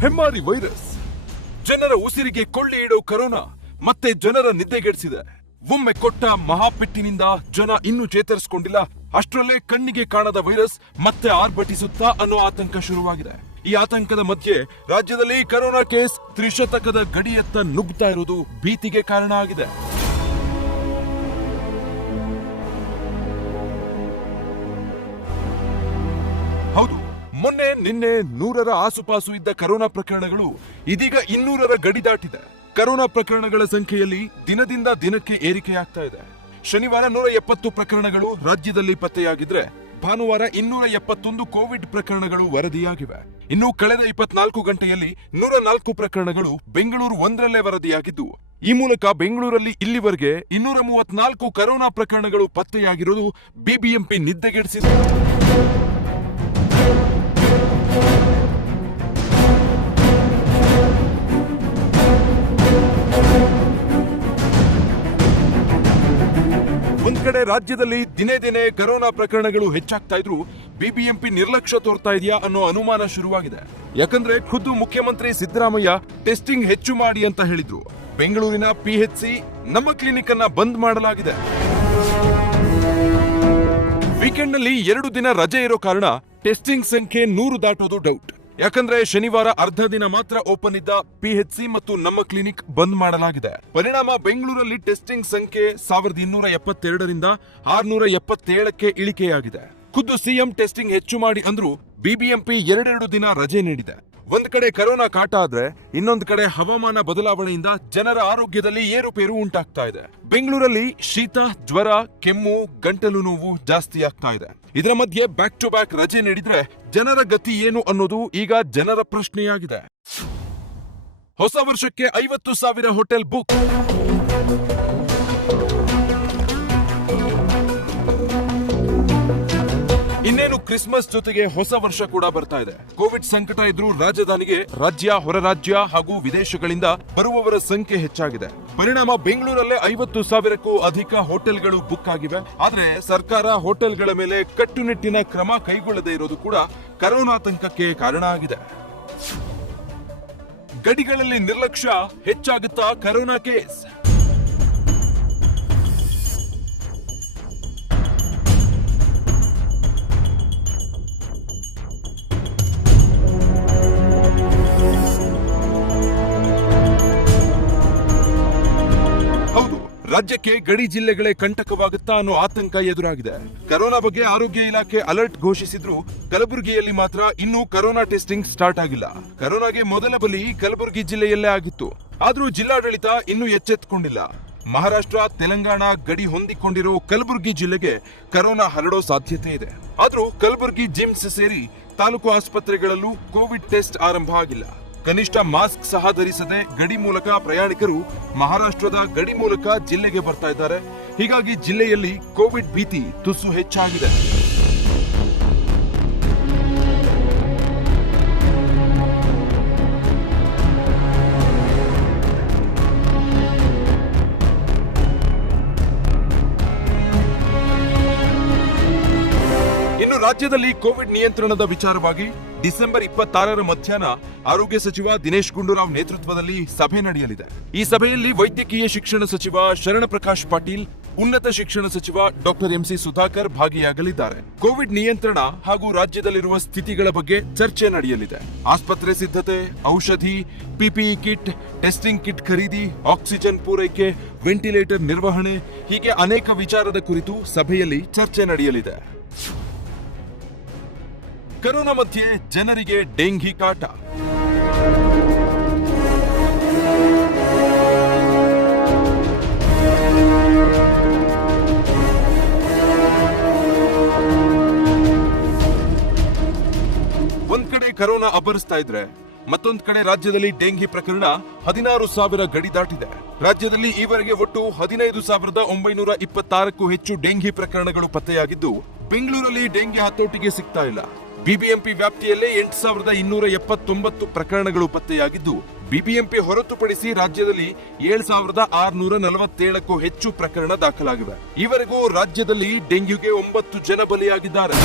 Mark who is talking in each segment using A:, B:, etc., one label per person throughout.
A: ಹೆಮ್ಮಾರಿ virus. ಜನರ ಉಸಿರಿಗೆ ಕೊಳ್ಳಿ ಇಡೋ corona, ಮತ್ತೆ ಜನರ ನಿದ್ದೆಗೆಡಿಸಿದೆ. ಒಮ್ಮೆ ಕೊಟ್ಟ ಮಹಾಪೆಟ್ಟಿನಿಂದ ಜನ ಇನ್ನೂ ಚೇತರಿಸಿಕೊಂಡಿಲ್ಲ. ಅಷ್ಟರಲ್ಲೇ ಕಣ್ಣಿಗೆ ಕಾಣದ ವೈರಸ್ ಮತ್ತೆ ಆರ್ಭಟಿಸುತ್ತಾ ಅನ್ನೋ ಆತಂಕ ಶುರುವಾಗಿದೆ. ಈ ಆತಂಕದ ಮಧ್ಯೆ ರಾಜ್ಯದಲ್ಲಿ ಕರೋನಾ ಕೇಸ್ ತ್ರಿಶತಕದ ಗಡಿಯತ್ತ ನುಗ್ತಾ ಇರುವುದು ಭೀತಿಗೆ ಕಾರಣ ಆಗಿದೆ. ಮೊನ್ನೆ, ನಿನ್ನೆ ನೂರರ ಆಸುಪಾಸು ಇದ್ದ ಕರೋನಾ ಪ್ರಕರಣಗಳು ಇದೀಗ ಇನ್ನೂರರ ಗಡಿ ದಾಟಿದೆ. ಕರೋನಾ ಪ್ರಕರಣಗಳ ಸಂಖ್ಯೆಯಲ್ಲಿ ದಿನದಿಂದ ದಿನಕ್ಕೆ ಏರಿಕೆಯಾಗ್ತಾ ಇದೆ. ಶನಿವಾರ ನೂರ ಎಪ್ಪತ್ತು ಪ್ರಕರಣಗಳು ರಾಜ್ಯದಲ್ಲಿ ಪತ್ತೆಯಾಗಿದ್ರೆ ಭಾನುವಾರ ಇನ್ನೂರ ಎಪ್ಪತ್ತೊಂದು ಕೋವಿಡ್ ಪ್ರಕರಣಗಳು ವರದಿಯಾಗಿವೆ. ಇನ್ನು ಕಳೆದ ಇಪ್ಪತ್ನಾಲ್ಕು ಗಂಟೆಯಲ್ಲಿ ನೂರ ನಾಲ್ಕು ಪ್ರಕರಣಗಳು ಬೆಂಗಳೂರು ಒಂದರಲ್ಲೇ ವರದಿಯಾಗಿದ್ದು, ಈ ಮೂಲಕ ಬೆಂಗಳೂರಲ್ಲಿ ಇಲ್ಲಿವರೆಗೆ ಇನ್ನೂರ ಮೂವತ್ನಾಲ್ಕು ಕರೋನಾ ಪ್ರಕರಣಗಳು ಪತ್ತೆಯಾಗಿರುವುದು ಬಿಬಿಎಂಪಿ ನಿದ್ದೆಗೆಡಿಸಿದೆ. ಕಡೆ ರಾಜ್ಯದಲ್ಲಿ ದಿನೇ ದಿನೇ ಕರೋನಾ ಪ್ರಕರಣಗಳು ಹೆಚ್ಚಾಗ್ತಾ ಇದ್ರು ಬಿಬಿಎಂಪಿ ನಿರ್ಲಕ್ಷ್ಯ ತೋರ್ತಾ ಇದೆಯಾ ಅನ್ನೋ ಅನುಮಾನ ಶುರುವಾಗಿದೆ. ಯಾಕಂದ್ರೆ ಖುದ್ದು ಮುಖ್ಯಮಂತ್ರಿ ಸಿದ್ದರಾಮಯ್ಯ ಟೆಸ್ಟಿಂಗ್ ಹೆಚ್ಚು ಮಾಡಿ ಅಂತ ಹೇಳಿದ್ರು. ಬೆಂಗಳೂರಿನ ಪಿಎಚ್ಸಿ ನಮ್ಮ ಕ್ಲಿನಿಕ್ ಅನ್ನ ಬಂದ್ ಮಾಡಲಾಗಿದೆ. ವೀಕೆಂಡ್ನಲ್ಲಿ ಎರಡು ದಿನ ರಜೆ ಇರೋ ಕಾರಣ ಟೆಸ್ಟಿಂಗ್ ಸಂಖ್ಯೆ ನೂರು ದಾಟೋದು ಡೌಟ್ ಯಾಕಂದ್ರೆ ಶನಿವಾರ ಅರ್ಧ ದಿನ ಮಾತ್ರ ಓಪನ್ ಇದ್ದ ಪಿಎಚ್ಸಿ ಮತ್ತು ನಮ್ಮ ಕ್ಲಿನಿಕ್ ಬಂದ್ ಮಾಡಲಾಗಿದೆ. ಪರಿಣಾಮ ಬೆಂಗಳೂರಲ್ಲಿ ಟೆಸ್ಟಿಂಗ್ ಸಂಖ್ಯೆ ಸಾವಿರದ ಇನ್ನೂರ ಎಪ್ಪತ್ತೆರಡರಿಂದ ಆರ್ನೂರ ಎಪ್ಪತ್ತೇಳಕ್ಕೆ ಇಳಿಕೆಯಾಗಿದೆ. ಖುದ್ದು ಸಿಎಂ ಟೆಸ್ಟಿಂಗ್ ಹೆಚ್ಚು ಮಾಡಿ ಅಂದ್ರೂ ಬಿಬಿಎಂಪಿ ಎರಡೆರಡು ದಿನ ರಜೆ ನೀಡಿದೆ. ಒಂದ್ ಕಡೆ ಕರೋನಾ ಕಾಟ ಆದ್ರೆ ಇನ್ನೊಂದ್ ಕಡೆ ಹವಾಮಾನ ಬದಲಾವಣೆಯಿಂದ ಜನರ ಆರೋಗ್ಯದಲ್ಲಿ ಏರುಪೇರು ಉಂಟಾಗ್ತಾ ಇದೆ. ಬೆಂಗಳೂರಲ್ಲಿ ಶೀತ, ಜ್ವರ, ಕೆಮ್ಮು, ಗಂಟಲು ನೋವು ಜಾಸ್ತಿ ಆಗ್ತಾ ಇದೆ. ಇದರ ಮಧ್ಯೆ ಬ್ಯಾಕ್ ಟು ಬ್ಯಾಕ್ ರಜೆ ನೀಡಿದ್ರೆ ಜನರ ಗತಿ ಏನು ಅನ್ನೋದು ಈಗ ಜನರ ಪ್ರಶ್ನೆಯಾಗಿದೆ. ಹೊಸ ವರ್ಷಕ್ಕೆ ಐವತ್ತು ಸಾವಿರ ಹೋಟೆಲ್ ಬುಕ್ ಇನ್ನೇನು ಕ್ರಿಸ್ಮಸ್ ಜೊತೆಗೆ ಹೊಸ ವರ್ಷ ಕೂಡ ಬರ್ತಾ ಇದೆ. ಕೋವಿಡ್ ಸಂಕಟ ಇದ್ರೂ ರಾಜಧಾನಿಗೆ ರಾಜ್ಯ ಹೊರ ರಾಜ್ಯ ಹಾಗೂ ವಿದೇಶಗಳಿಂದ ಬರುವವರ ಸಂಖ್ಯೆ ಹೆಚ್ಚಾಗಿದೆ. ಪರಿಣಾಮ ಬೆಂಗಳೂರಲ್ಲೇ ಐವತ್ತು ಸಾವಿರಕ್ಕೂ ಅಧಿಕ ಹೋಟೆಲ್ಗಳು ಬುಕ್ ಆಗಿವೆ. ಆದ್ರೆ ಸರ್ಕಾರ ಹೋಟೆಲ್ಗಳ ಮೇಲೆ ಕಟ್ಟುನಿಟ್ಟಿನ ಕ್ರಮ ಕೈಗೊಳ್ಳದೇ ಇರೋದು ಕೂಡ ಕರೋನಾತಂಕಕ್ಕೆ ಕಾರಣ ಆಗಿದೆ. ಗಡಿಗಳಲ್ಲಿ ನಿರ್ಲಕ್ಷ್ಯ ಹೆಚ್ಚಾಗುತ್ತಾ ಕರೋನಾ ಕೇಸ್. ರಾಜ್ಯಕ್ಕೆ ಗಡಿ ಜಿಲ್ಲೆಗಳೇ ಕಂಟಕವಾಗುತ್ತಾ ಅನ್ನೋ ಆತಂಕ ಎದುರಾಗಿದೆ. ಕರೋನಾ ಬಗ್ಗೆ ಆರೋಗ್ಯ ಇಲಾಖೆ ಅಲರ್ಟ್ ಘೋಷಿಸಿದ್ರು, ಕಲಬುರಗಿಯಲ್ಲಿ ಮಾತ್ರ ಇನ್ನೂ ಕರೋನಾ ಟೆಸ್ಟಿಂಗ್ ಸ್ಟಾರ್ಟ್ ಆಗಿಲ್ಲ. ಕರೋನಾಗೆ ಮೊದಲ ಬಲಿ ಕಲಬುರಗಿ ಜಿಲ್ಲೆಯಲ್ಲೇ ಆಗಿತ್ತು. ಆದ್ರೂ ಜಿಲ್ಲಾಡಳಿತ ಇನ್ನೂ ಎಚ್ಚೆತ್ತುಕೊಂಡಿಲ್ಲ ಮಹಾರಾಷ್ಟ್ರ, ತೆಲಂಗಾಣ ಗಡಿ ಹೊಂದಿಕೊಂಡಿರೋ ಕಲಬುರಗಿ ಜಿಲ್ಲೆಗೆ ಕರೋನಾ ಹರಡೋ ಸಾಧ್ಯತೆ ಇದೆ. ಆದ್ರೂ ಕಲಬುರಗಿ ಜಿಮ್ಸ್ ಸೇರಿ ತಾಲೂಕು ಆಸ್ಪತ್ರೆಗಳಲ್ಲೂ ಕೋವಿಡ್ ಟೆಸ್ಟ್ ಆರಂಭ ಆಗಿಲ್ಲ. ಕನಿಷ್ಠ ಮಾಸ್ಕ್ ಸಹ ಧರಿಸದೆ ಗಡಿ ಮೂಲಕ ಪ್ರಯಾಣಿಕರು ಮಹಾರಾಷ್ಟ್ರದ ಗಡಿ ಮೂಲಕ ಜಿಲ್ಲೆಗೆ ಬರ್ತಾ ಇದ್ದಾರೆ. ಹೀಗಾಗಿ ಜಿಲ್ಲೆಯಲ್ಲಿ ಕೋವಿಡ್ ಭೀತಿ ತುಸು ಹೆಚ್ಚಾಗಿದೆ. ಇನ್ನು ರಾಜ್ಯದಲ್ಲಿ ಕೋವಿಡ್ ನಿಯಂತ್ರಣದ ವಿಚಾರವಾಗಿ ಡಿಸೆಂಬರ್ ಇಪ್ಪತ್ತಾರರ ಮಧ್ಯಾಹ್ನ ಆರೋಗ್ಯ ಸಚಿವ ದಿನೇಶ್ ಗುಂಡೂರಾವ್ ನೇತೃತ್ವದಲ್ಲಿ ಸಭೆ ನಡೆಯಲಿದೆ. ಈ ಸಭೆಯಲ್ಲಿ ವೈದ್ಯಕೀಯ ಶಿಕ್ಷಣ ಸಚಿವ ಶರಣ ಪ್ರಕಾಶ್ ಪಾಟೀಲ್, ಉನ್ನತ ಶಿಕ್ಷಣ ಸಚಿವ ಡಾಕ್ಟರ್ ಎಂಸಿ ಸುಧಾಕರ್ ಭಾಗಿಯಾಗಲಿದ್ದಾರೆ. ಕೋವಿಡ್ ನಿಯಂತ್ರಣ ಹಾಗೂ ರಾಜ್ಯದಲ್ಲಿರುವ ಸ್ಥಿತಿಗಳ ಬಗ್ಗೆ ಚರ್ಚೆ ನಡೆಯಲಿದೆ. ಆಸ್ಪತ್ರೆ ಸಿದ್ಧತೆ, ಔಷಧಿ, ಪಿಪಿಇ ಕಿಟ್, ಟೆಸ್ಟಿಂಗ್ ಕಿಟ್ ಖರೀದಿ, ಆಕ್ಸಿಜನ್ ಪೂರೈಕೆ, ವೆಂಟಿಲೇಟರ್ ನಿರ್ವಹಣೆ ಹೀಗೆ ಅನೇಕ ವಿಚಾರದ ಕುರಿತು ಸಭೆಯಲ್ಲಿ ಚರ್ಚೆ ನಡೆಯಲಿದೆ. ಕರೋನಾ ಮಧ್ಯೆ ಜನರಿಗೆ ಡೆಂಘಿ ಕಾಟ. ಕಡೆ ಕರೋನಾ ಅಬ್ಬರಿಸ್ತಾ ಇದ್ರೆ, ಮತ್ತೊಂದು ಕಡೆ ರಾಜ್ಯದಲ್ಲಿ ಡೆಂಗಿ ಪ್ರಕರಣ ಹದಿನಾರು ಸಾವಿರ ಗಡಿ ದಾಟಿದೆ. ರಾಜ್ಯದಲ್ಲಿ ಈವರೆಗೆ ಒಟ್ಟು ಹದಿನೈದು ಸಾವಿರದ ಒಂಬೈನೂರ ಇಪ್ಪತ್ತಾರಕ್ಕೂ ಹೆಚ್ಚು ಡೆಂಗಿ ಪ್ರಕರಣಗಳು ಪತ್ತೆಯಾಗಿದ್ದು, ಬೆಂಗಳೂರಲ್ಲಿ ಡೆಂಗಿ ಹತೋಟಿಗೆ ಸಿಗ್ತಾ ಇಲ್ಲ. ಬಿಬಿಎಂಪಿ ವ್ಯಾಪ್ತಿಯಲ್ಲೇ ಎಂಟು ಸಾವಿರದ ಇನ್ನೂರ ಎಪ್ಪತ್ತೊಂಬತ್ತು ಪ್ರಕರಣಗಳು ಪತ್ತೆಯಾಗಿದ್ದು, ಬಿಬಿಎಂಪಿ ಹೊರತುಪಡಿಸಿ ರಾಜ್ಯದಲ್ಲಿ ಏಳು ಸಾವಿರದ ಆರುನೂರ ನಲವತ್ತೇಳಕ್ಕೂ ಹೆಚ್ಚು ಪ್ರಕರಣ ದಾಖಲಾಗಿವೆ. ಈವರೆಗೂ ರಾಜ್ಯದಲ್ಲಿ ಡೆಂಗ್ಯೂಗೆ ಒಂಬತ್ತು ಜನ ಬಲಿಯಾಗಿದ್ದಾರೆ.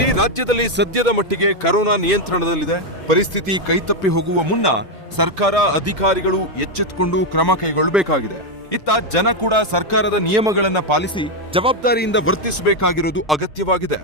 A: ರಾಜ್ಯದಲ್ಲಿ ಸದ್ಯದ ಮಟ್ಟಿಗೆ ಕರೋನಾ ನಿಯಂತ್ರಣದಲ್ಲಿದೆ. ಪರಿಸ್ಥಿತಿ ಕೈತಪ್ಪಿ ಹೋಗುವ ಮುನ್ನ ಸರ್ಕಾರ ಅಧಿಕಾರಿಗಳು ಎಚ್ಚೆತ್ತುಕೊಂಡು ಕ್ರಮ ಕೈಗೊಳ್ಳಬೇಕಾಗಿದೆ. ಇತ್ತ ಜನ ಕೂಡ ಸರ್ಕಾರದ ನಿಯಮಗಳನ್ನ ಪಾಲಿಸಿ ಜವಾಬ್ದಾರಿಯಿಂದ ವರ್ತಿಸಬೇಕಾಗಿರುವುದು ಅಗತ್ಯವಾಗಿದೆ.